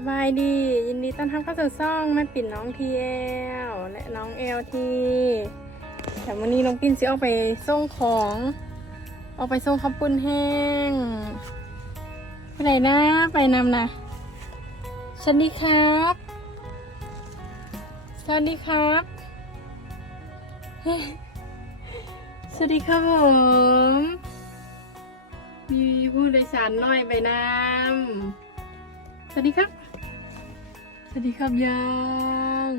สบายดี ยินดีต้อนรับเข้าสู่ซ่องแม่ปิ่นน้องทีเอลและน้องเอลทีแต่วันนี้น้องปิ่นจะออกไปส่งของออกไปส่งข้าวปุ้นแห้งไปไหนนะไปนำนะสวัสดีครับสวัสดีครับสวัสดีครับผมมีผู้โดยสารน้อยไปนำสวัสดีครับ วัสดีครับยัง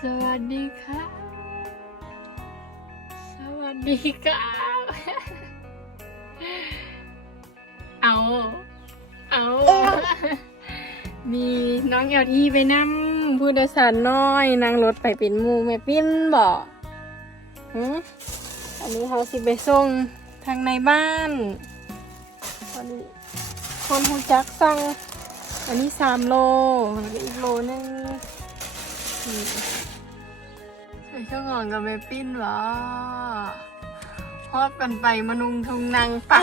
สวัสดีครับ สวัสดีครับ เอา เอา มีน้องเอลทีไปนั่งผู้โดยสารน้อย นั่งรถไปเป็นมูแม่ปิ้นบอกอันนี้เขาสิไปส่งทางในบ้านตอนคนหูจักสั่ง อันนี้สามโลอันนี้อีกโลนึงใส่เครื่องอนกับแม่ปิ้นเหรอฮอบกันไปมานุงทุงนางปะ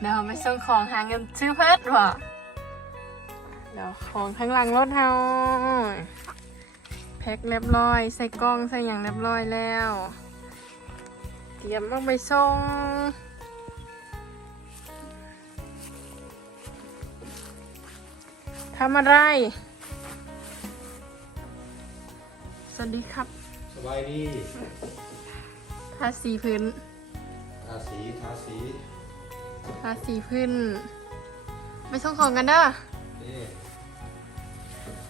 เดี๋ยวไปส่งของหาเงินซื้อเพชรวะเดี๋ยวของข้างหลังรถเฮาแพ็คเรียบร้อย ใส่กล้องใส่อย่างเรียบร้อยแล้ว เตรียมต้องไปส่ง ทำอะไร สวัสดีครับ สบายดีทาสีพื้น ทาสีทาสีทาสีพื้น ไปส่งของกันเด้อนี่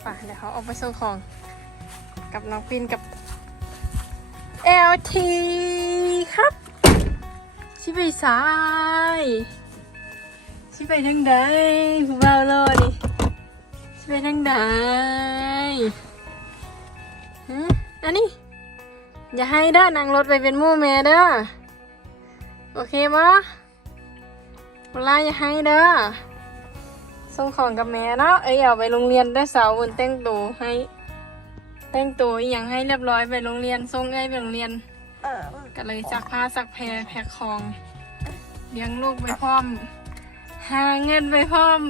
ไป่ะเดี๋ยวเขาเอาไปส่งของ กับน้องปินกับ LT ครับชิไปซ้ายชิไปทางใดผู้บ่าวรอดิชิ ไดฮะอันนี้ อย่าให้เด้อนั่งรถไปเป็นมู่แม่เด้อ โอเคปะเวลาอย่าให้เด้อ ส่งของกับแม่เนาะ เอ้ยเอาไปโรงเรียนได้เสาร์บนแต่งตัวให้ แต่งตัวอหย่างให้เรียบร้อยไปโรงเรียน ส่งเอ้ไปโรงเรียนก็เลยซักผ้าซักแพรแพ็คของ เลี้ยงลูกไปพร้อม หาเงินไปพร้อม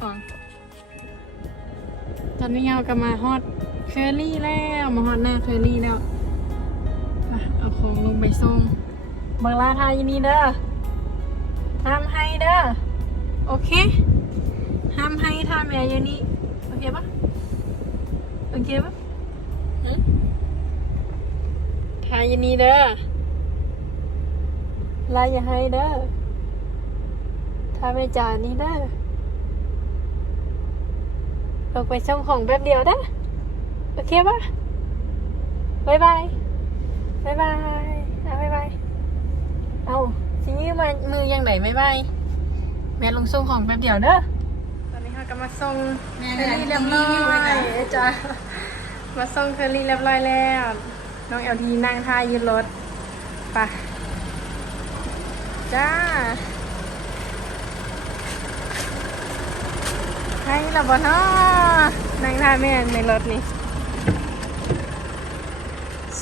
ไปซื้อของตอนนี้เราก็มาฮอตเคอรี่แล้ว มาฮอตหน้าเคอรี่แล้วไปเอาของลงไปส่งบังลาทายยินดีเด้อห้ามให้เด้อ โอเคห้ามให้ท่าแม่อยู่นี่โอเคปะโอเคปะหืมทายอยู่นี่เด้อลาอย่าให้เด้อถ้าไม่จ่ายนี่เด้อ ลงไปส่งของแป๊บเดียวเด้อโอเคปะบายบายบายบายเอาบายบายเอาสิยืมมามือยังไหนบายบายแม่ลงส่งของแป๊บเดียวเด้อตอนนี้ค่ะก็มาส่งเคอรี่เรียบร้อยจ้ามาส่งเคอรี่เรียบร้อยแล้ว น้องเอลทีนั่งท่ายืนรถไปะจ้า ให้เราบ่เนาะนั่งท่าแม่ในรถนี่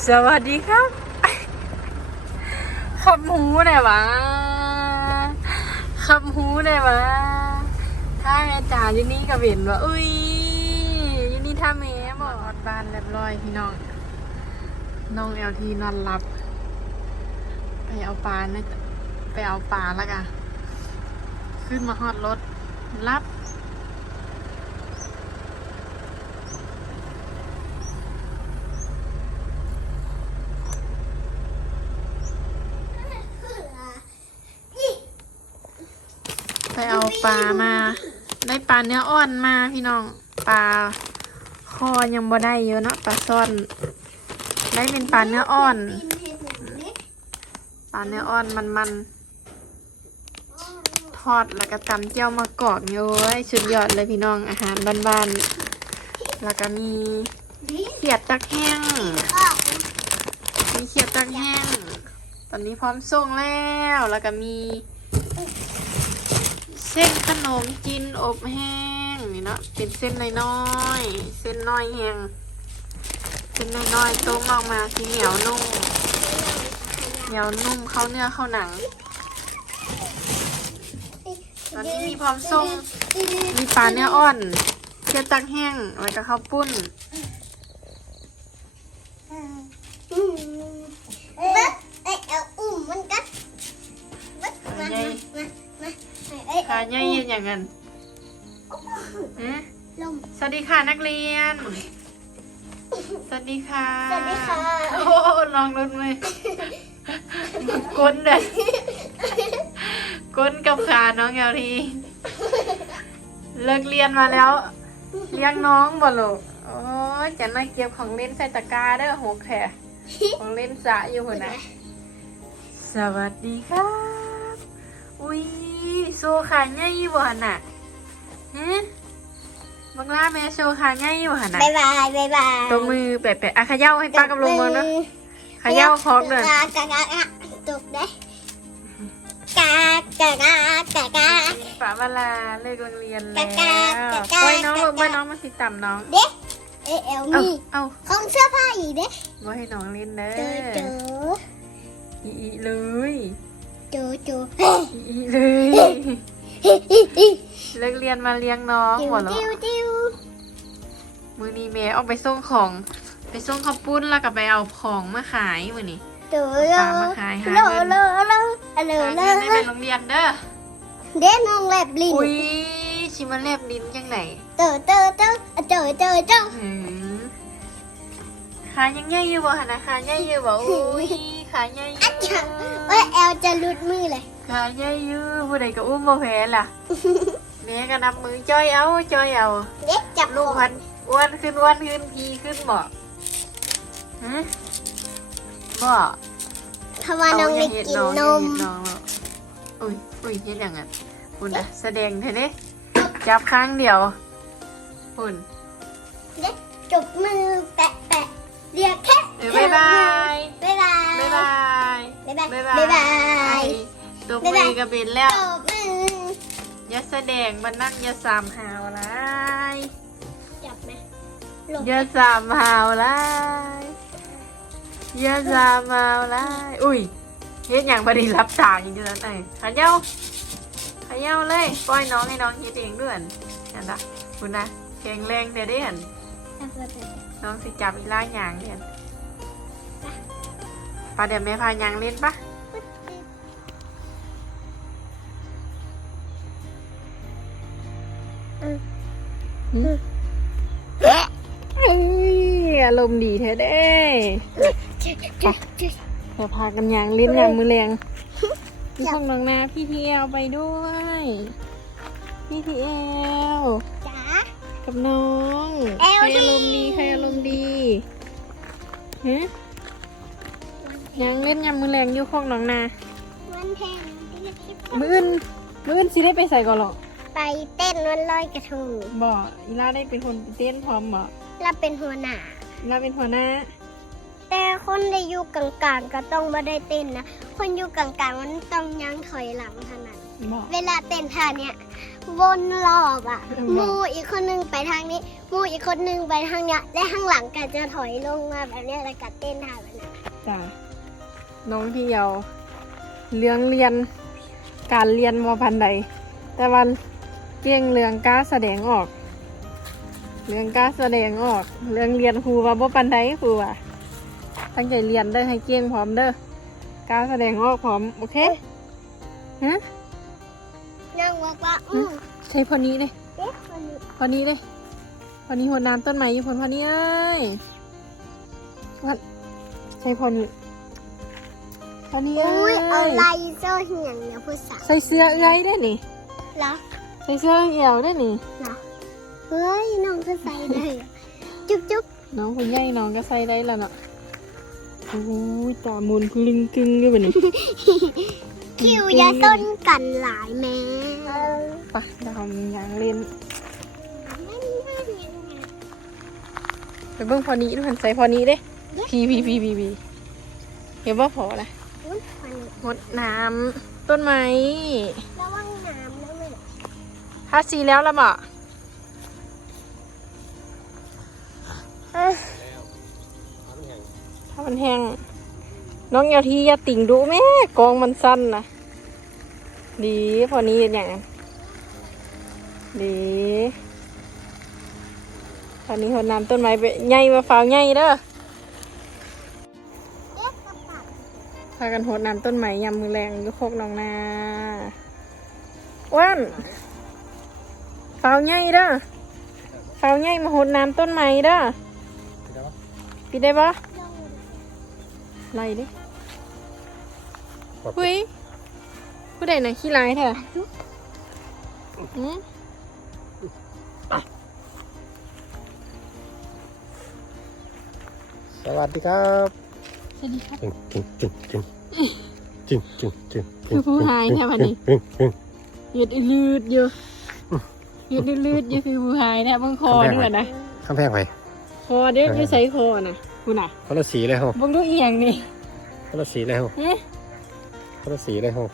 สวัสดีครับ ขับหูได้หวะขับหูได้ปะถ้าแม่จ๋าอยู่นี่กับเห็นว่าอุ้ยอยู่นี่ถ้าแม่บอกอดบ้านเรียบร้อยพี่น้อง น้องเอลทีนอนรับ ไปเอาปลานไปเอาปลาแล้วกันขึ้นมาฮอดรถรับ ไปลามา ได้ปลาเนื้ออ่อนมาพี่น้องปลาคอยังบ่ได้เยอะเนาะปลาซ่อน ได้เป็นปลาเนื้ออ่อนปลาเนื้ออ่อนมันๆทอดแล้วก็ตำเจียวมะกอกย้ยสุดยอดเลยพี่น้องอาหารบ้านๆแล้วก็มีเขียดตักแห้งมีเขียดตักแห้งตอนนี้พร้อมส่งแล้วแล้วก็มี ส้นขนมจีนอบแห้งนี่เนาะเป็นเส้นน้อยๆเส้นน้อยแห้งเส้นน้อยๆต้มออกมาที่เหนียวนุ่มเหนียวนุ่มเข้าเนื้อเข้าหนังอนนี้มีพร้อมส้มมีปลาเนื้ออ่อนเกี๊ยวตักแห้งแล้วก็ข้าวปุ้น ค่ะย่อยเย็นอย่างนั้นฮะลมสวัสดีค่ะนักเรียน สวัสดีค่ะ สวัสดีค่ะ โอ้ลองรถไหมก้นเลยก้นกับขาน้องเอลทีเลิกเรียนมาแล้ว เลี้ยงน้องบ่ลูกโอ้ยจะน่าเก็บของเล่นใส่ตะกร้าเด้อหกแค่ของเล่นสระอยู่หัวนะ สวัสดีครับ อุ้ย โซขาใหญ่บ่หันน่ะฮะบังล่าแม่โชว์ขาใหญ่บ่หันน่ะบายบายบายบายตัวมือแปะๆอะเขย่าให้ป้ากับลุงมือเนาะเขย่าคอกเด้อกากากากาตกได้กากากากากาป้าเวลาเลิกโรงเรียนแล้วกะกะกะปล่อยน้องลูกกะปล่อยน้องมาสิต่ำน้องเด็กเอ๊ะเอลเอามีเอาของเสื้อผ้าอีกเด้บ่ให้น้องเล่นเด้เจอเจอออีอีเลย เจอเจออีอีเลยเลิกเรียนมาเลี้ยงน้องจิ้วหมดแล้วจิ้วจิ้วมือนี้แม่ออกไปส่งของ ไปส่งข้าวปุ้นแล้วก็ไปเอาของมาขายมือนี้เจอปลามาขายหาโลเงินโลโลโลหาโลเงินได้ไปโรงเรียนเด้อเด้น้องแลบลิ้นอุ้ยชิมาแลบลิ้นยังไงเจอเจอเจอเจอเจอเจอหืมขายังใหญ่อยู่บ่หนนะขาใหญ่อยู่บ่อุ้ยขาใหญ่ออัจยู่ฉริเอ้ยแอลจะห ลุดมือเลยขาใหญ่อยู่ผู้ใดก็อุ้มบ่แพ้ล่ะแม่ก็นับมือจ้อยเอาจ้อยเอาเด็กจับลูกพันอ้วนขึ้นอ้วนขึ้นพีขึ้นบ่ฮะบ่ทำไมน้องไม่กินนมเอาอย่าเห็น้องหรอกอุ้ยอุ้ยเฮ็ดอย่างนั้นคุณอะแสดงเถอะเด้จับข้างเดียวคุณเด็กจบมือแปะแปะเรียกแค่เออบ๊ายบายบ๊ายบายบ๊ายบายบ๊ายบาย บ๊ายบ๊ายบายตัวบ๊ายมืบายอกับเบนแล้วจบมืออย่าแสดงมันนั่งอย่าสามหาวไรจับไหมลงอย่าสามหาวไรอย่าสามหาวไรอุ้ยเฮ็ดอย่างพอดีรับตาอย่างเดียวนั่นเองขย้าขย้าเลยปล่อยน้องให้น้องเฮ็ดเองด้วยนั่นละคุณนะแข็งแรงเด้อเด้อนน้องสิจับอีล่าหยางเด้อนปลาเดี๋ยวแม่พายางเล่นปะ อ้ยอารมณ์ดีแท้เด้เราพากันยางเล่นยางมือแรงพี่ช่องน้องนาพี่ทีเอลไปด้วย พี่ทีเอลจ๋ากับน้องเอลใครดีอารมณ์ดีใครอารมณ์ดีฮะยางเล่นยางมือแรงอยู่ข้องน้องนาวันแทนมื้ออื่นมื้ออื่นสิได้ไปใส่ก่อนหรอ ไปเต้นวันลอยกระทงบ่อีล่าได้เป็นคนไปเต้นพร้อมบ่เราเป็นหัวหน้าอีล่าเป็นหัวหน้า แต่คนได้อยู่กลางๆก็ต้องไม่ได้เต้นนะ คนอยู่กลางๆมันต้องยั้งถอยหลังเท่านั้นบ่เวลาเต้นท่าเนี้ยวนรอบอะอืมหมูอีกคนนึงไปทางนี้หมูอีกคนนึงไปทางเนี้ยและข้างหลังก็จะถอยลงมาแบบเนี้ยแล้วก็เต้นท่าแบบนี้จ้ะน้องที่เยาเรื่องเรียนการเรียนมพันใดแต่วัน เก่งเรื่องกล้ารแสดงออก เรื่องกล้ารแสดงออก เรื่องเรียนครูว่าบ่ปันใดครูว่าตั้งใจเรียนเด้อให้เก่งพร้อมเด้อกล้ารแสดงออกพร้อมโอเคฮะนั่งบอกว่าอืมใช้พอนี้เลยเอ๊ะวันนี้พอนี้เลยพอนี้หัวน้ำต้นไม้อยู่พนพอนี้เอ้ยวันใช้พอนี้พอนี้เอ้อุ้ยเอายลายโซ่เหียงเนี่ยผู้สาวใส่เสื้อเอ้ยได้นี่เหรอใส่เสื้อเอวได้นี่เหรอเฮ้ยน้องก็ใส่ได้จุ๊บจุ๊บน้องคนใหญ่น้องก็ใส่ได้แล้วเนาะโอ้ยตามุนกลึงกึงอยู่แบบนี้คิวอยาต้นกันหลายแม่ไปะดาวมียางเล่นไปเบิ่งพอนี้ดูหันใส่พอนี้เด้พีพีพีพีพีเห็นว่าพอละอุ๊ยวันนี้งดน้ำต้นไม้ระวังน้ำนะแม่ ทาสีแล้วละบ่เอ้ยถ้ามันแห้ง น้องอยาทีอย่าติ่งดูแม่กองมันสั้นนะดีพอนี้เป็นอย่างนั้นดีตอนนี้คนน้ำต้นไม้ไปใหญ่มาฟ้าวใหญ่เด้อเอ๊ะกระเป๋าพากันโหดน้ำต้นไม้ยำมือแรงอยุคกหน้องนาอ้วน ฟ้าวใหญ่เด้อฟ้าวใหญ่มาโหดน้ำต้นไม้เด้อปิดได้ปะลงไล่ดิหุยผู้ใดน่ะขี้ร้ายแท้หืมสวัสดีครับสวัสดีครับจึงจึงจึงจึงจึงจึงจึงคือผู้หายแท้วันนี้จึงจึงเหยียดอีลืดอยู่เห ยียดอีลืดอยู่คือผู้หายแท้เบังคอด้วยนะข้ามแพงไปคอเด้อไม่ใส่คอน่ะคุณน่ะคนละสีเลยเหรอเบังดูเอียงนี่คนละสีเลยเหรอเอ๊ะคนละสีเลยเหรอ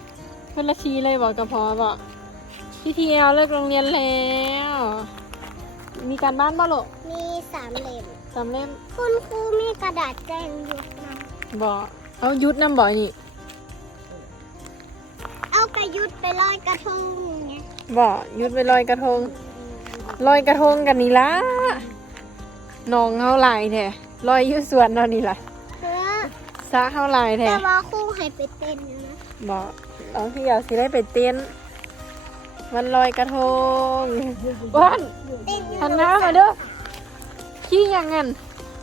คนละชีเลยบอกกับพอบอกพี่เทียวเลิกโรงเรียนแล้ว มีการบ้านบ่ลูกมีสามเหล่มสามเล่มคุณครูมีกระดาษแจ้งอยู่นะบอกเอายุดน้ำบ่อนี่ ไปลอยกระทงไงบ่ยุดไปลอยกระทง ลอยกระทงกันนี่ละน้องเฮาหลายแท้ลอยอยู่สวนเรานี่ล่ะเพื่อซะเฮาหลายแท้แต่ว่าครูให้ไปเต้นอยู่นะบอกน้องพี่อยากสิได้ไปเต้นวันลอยกระทงบ้านเต้นอยู่หันหน้ามาเด้อขี้ยังงั้น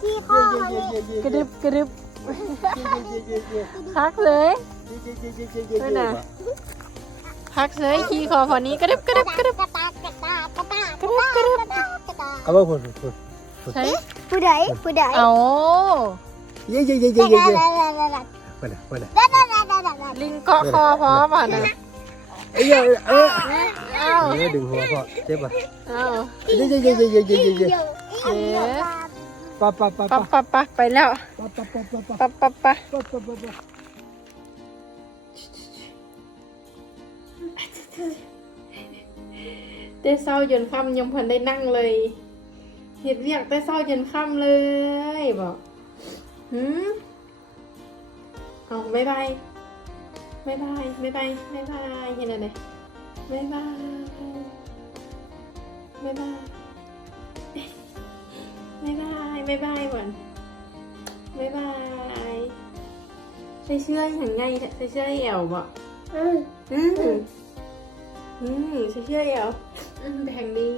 ที่ข้อเลยกระดึบกระดึบพักเลยไม่น่ะ พักเลยขี้คอพอนี้กระดึบกระดึบกระดึบกระตากกระตากกระตากกระตากกระตากกระตากเอาบ้างคุณคุณใช่ผู้ใดผู้ใดเอาเย้เย้เย้เย้เย้เย้เย้เย้เย้เย้ไปเลยไปเลยลิงเกาะคอพร้อมอะนะเอ้ยเอ้ยเอ้ยเอาเอ้ยดึงหัวพ่อเจ็บป่ะเอาเย้เย้เย้เย้เย้เย้เย้เย้เอ๊ะป้าป้าป้าปะป้าปะปะไปแล้วป้าป้าป้าป้าป้าปะปะปะ แต่เศร้าจนค่ำยังเพิ่นได้นั่งเลยเห็ดเวียกแต่เศร้าจนค่ำเลยบอกหืมเอาบ๊ายบายบ๊ายบายบ๊ายบายบ๊ายบายเห็นอะไรบ๊ายบายบ๊ายบายบ๊ายบายบ๊ายบายก่อนบ๊ายบายใส่เสื้อเห็นไงใส่เสื้อแอวบอกอืม อืมใส่เสื้อแอวอืมแบ่งดี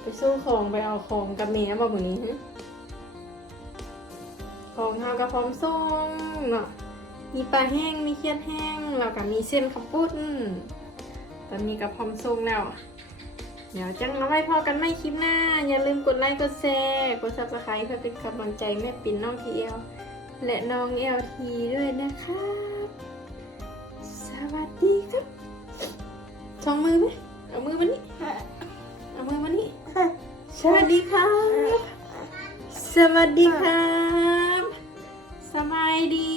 ไปสู้ของไปเอาของกับเมียบอกแบบนี้ของเฮากับพร้อมส่งเนาะมีปลาแห้งมีเคียดแห้งแล้วก็มีเส้นข้าวปุ้นตอนนี้กับพร้อมส่งแล้วเดี๋ยวจังเอาไว้พอกันไม่คลิปหน้า อย่าลืมกดไลค์กดแชร์กดซับสไครต์เพื่อเป็นกำลังใจแม่ปิ่นน้องทีเอลและน้องเอลทีด้วยนะครับสวัสดี สองมือไหมเอามือมานี่เอามือมานี่สวัสดีครับ สวัสดีครับ สบายดี